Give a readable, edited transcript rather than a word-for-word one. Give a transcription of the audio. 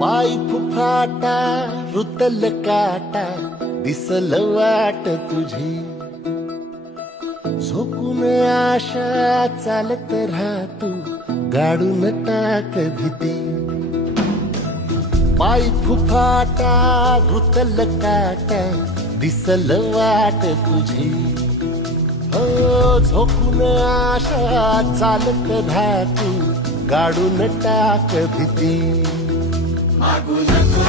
पाय फुफाटा रुतल काटा दिसल वाट तुझी झोकून आशा चालत राहतू गाडून टाक भीती पाय फुफाटा रुतल काटा दिसल वाट तुझी हो झोकून आशा चालत राहतू गाडून टाक भीती मागू नको